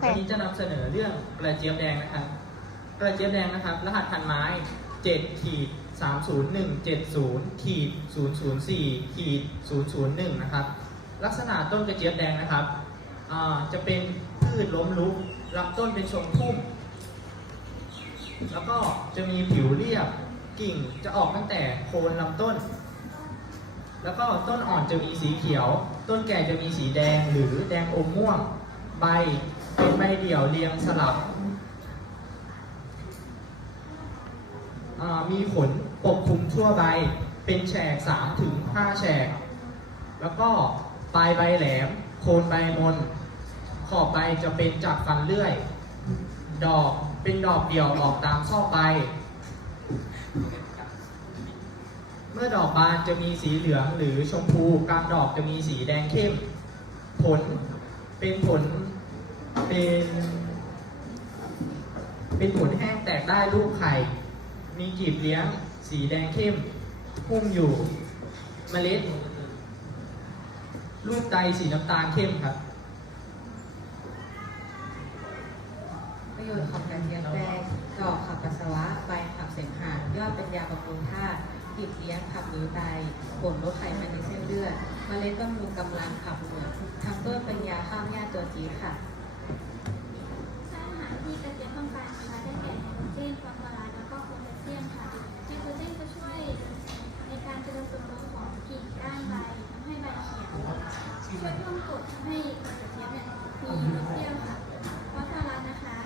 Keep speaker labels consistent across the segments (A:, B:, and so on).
A: เค
B: วันนี้จะนำเสนอเรื่องกระเจี๊ยบแดงนะครับ กระเจี๊ยบแดงนะครับ รหัสพันไม้7ขีด30170ขีด004ขีด001นะครับ ลักษณะต้นกระเจี๊ยบแดงนะครับอ่าจะเป็นพืชล้มลุกลำต้นเป็นทรงพุ่ม แล้วก็จะมีผิวเรียบกิ่งจะออกตั้งแต่โคนลำต้น แล้วก็ต้นอ่อนจะมีสีเขียว ต้นแก่จะมีสีแดงหรือแดงอมม่วง ใบเป็นใบเดี่ยวเรียงสลับ มีขนปกคลุมทั่วใบเป็นแฉก3ถึง5แฉก แล้วก็ปลายใบแหลม โคนใบมน ขอบใบจะเป็นจากฟันเลื่อย ดอกเป็นดอกเดี่ยวออกตามซอกใบ เมื่อดอกบานจะมีสีเหลืองหรือชมพูกลางดอกจะมีสีแดงเข้ม ผล เป็นผลเป็น เป็นผลแห้งแตกได้รูปไข่ มีกีบเลี้ยง สีแดงเข้มหุ้มอยู่เมล็ดรูปไตสีน้ำตาลเข้มครับ
C: ประโยชน์ของกระเทียมแดงดอกขับปัสสาวะ ใบขับเสมหะยอดเป็นยาบำรุงธาตุติดเลี้ยงขับนิ้วไตผลลดไขมันในเส้นเลือดเมล็ดบำรุงกำลังขับเหงื่อ ตัวจี๊ดค่ะ
D: สารอาหารที่กระเจี๊ยบต้องการนะคะได้แก่ไนโตรเจนฟอสฟอรัสแล้วก็โพแทสเซียมค่ะไนโตรเจนจะช่วยในการเจริญเติบโตของกิ่งก้านใบทำให้ใบเขียวช่วยเพิ่มกรดทำให้กระเจี๊ยบเนี่ยมีรสเปรี้ยวค่ะฟอสฟอรัสนะคะ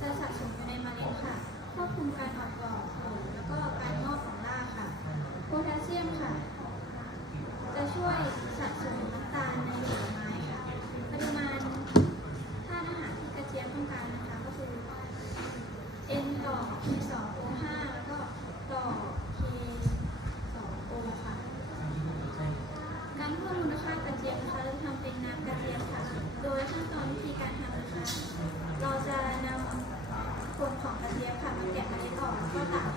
D: จะสะสมอยู่ในเมล็ดค่ะควบคุมการออกดอกผลแล้วก็การงอกของรากค่ะโพแทสเซียมค่ะ จะช่วยสะสมน้ำตาลในผลไม้ค่ะ ปริมาณธาตุอาหารที่ กันนะคะก็คือ N ต่อ K2O5 แล้วก็ต่อ K2O ค่ะการเพิ่มมูลค่ากระเจียมนะคะเราจะทำเป็นน้ำกระเจียมค่ะ โดยขั้นตอนวิธีการทำนะคะ เราจะนำผลของกระเจียมค่ะมาแกะเมล็ดออกแล้วก็ตาก